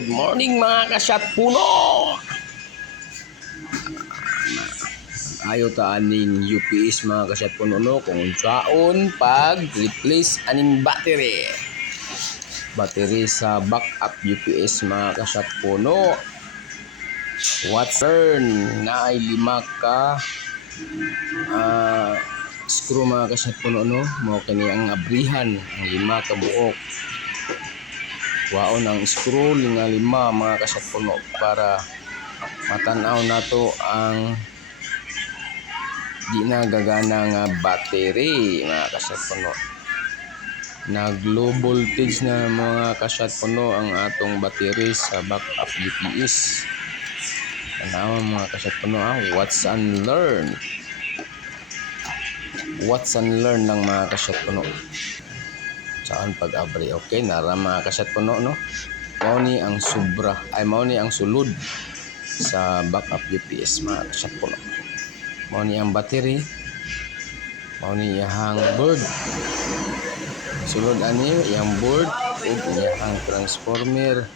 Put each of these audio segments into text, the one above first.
Good morning mga kasyat puno. Ayaw taaning UPS mga kasyat puno no kung saan pag replace aning battery sa backup UPS mga kasyat puno. What's turn na ay 5 ka screw mga kasyat puno no mo kini ang abrihan ang 5 ka buok. Waon ang screw nga 5 mga kasyat puno para matanaw nato ang di na gagana nga battery mga kasyat puno. Nag low voltage na mga kasyat puno ang atong battery sa backup UPS. Tanaw mga kasyat puno watch and learn. Watch and learn ng mga kasyat puno. Saan pag-abri. Okay, nara mga kasyat puno no. Mao ni ang sobra ay mao ni ang sulod sa backup UPS mga kasyat puno. Mao ni ang battery, mao ni iyang board. Sulod ani iyang board ug iyang transformer.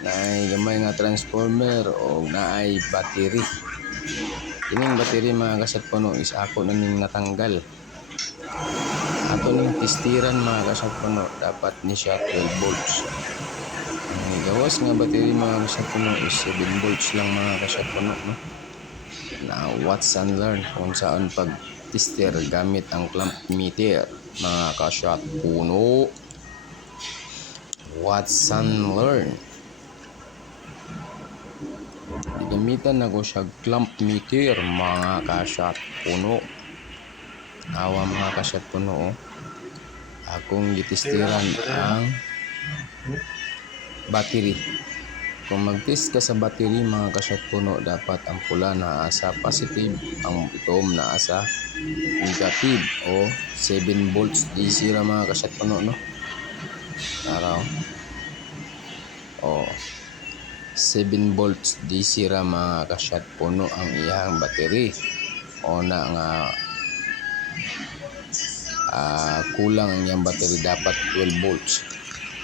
Naay gamay nga transformer o naay battery. Kining battery mga kasyat puno is ako na ning natanggal. Ato ning testiran mga kasyat puno dapat ni siya 12 volts. Ang gawas nga battery mga kasyat puno is 7 volts lang mga kasyat puno no. Na watch and learn kung saan pag tester gamit ang clamp meter mga kasyat puno. Watch and learn. Gamitan na ko siya clamp meter mga kasyat puno. Awa mga kasyat puno akong gitestiran ang battery. Kung mag-test ka sa battery mga kasyat puno dapat ang pula naa sa positive, ang itom naa sa negative o 7 volts DC ra mga kasyat puno no. Araw o 7 volts DC ra mga kasyat puno ang iyang battery o na nga kulang ang iyang battery dapat 12 volts.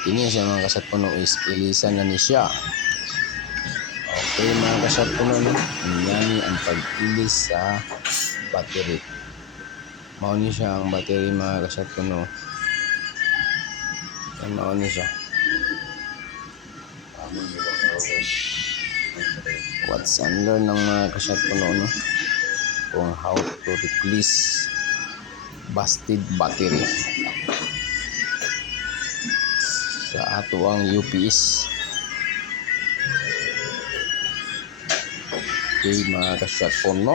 Kini sa mga kasyat puno is ilisan na ni siya. Okay mga kasyat puno no, ingani ang pag-ilis sa battery. Mao ni siya ang battery mga kasyat puno. Mao ni siya. Watch and learn ng mga kasyat puno no kung how to replace busted battery sa ato ang UPS. Okay mga kasyat puno,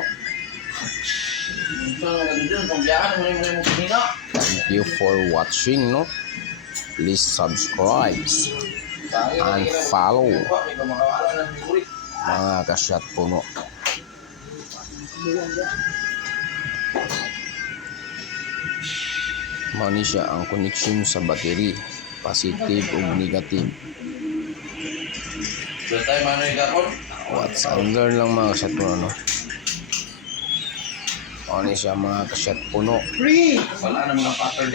thank you for watching no. Please subscribe and follow mga kasyat puno. Mao ni siya ang connection sa battery, positive ug negative. Watch and learn lang mga kasyat puno no. Mao ni siya mga kasyat puno. Wala na mga pattern